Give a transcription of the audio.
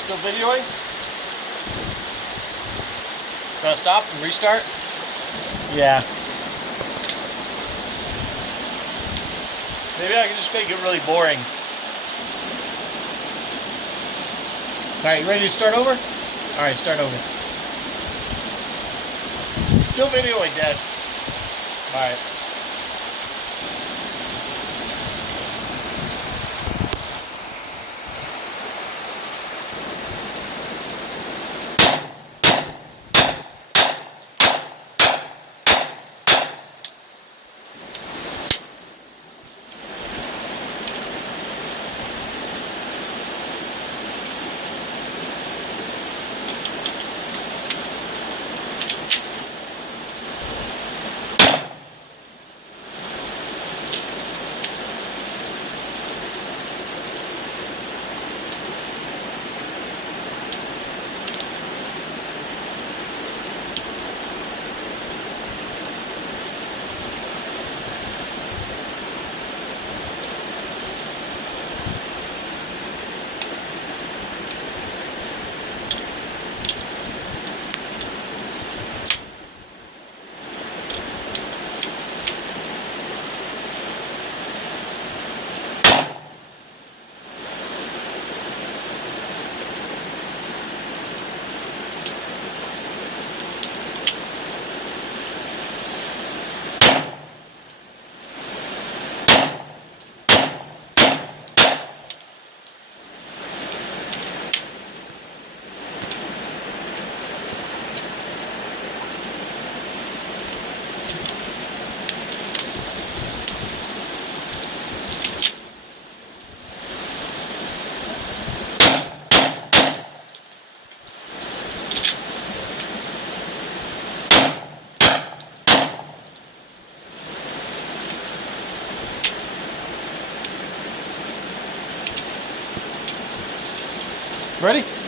Still videoing? Gonna stop and restart? Yeah. Maybe I can just make it really boring. Alright, you ready to start over? Alright, start over. Still videoing, Dad. Alright. Ready?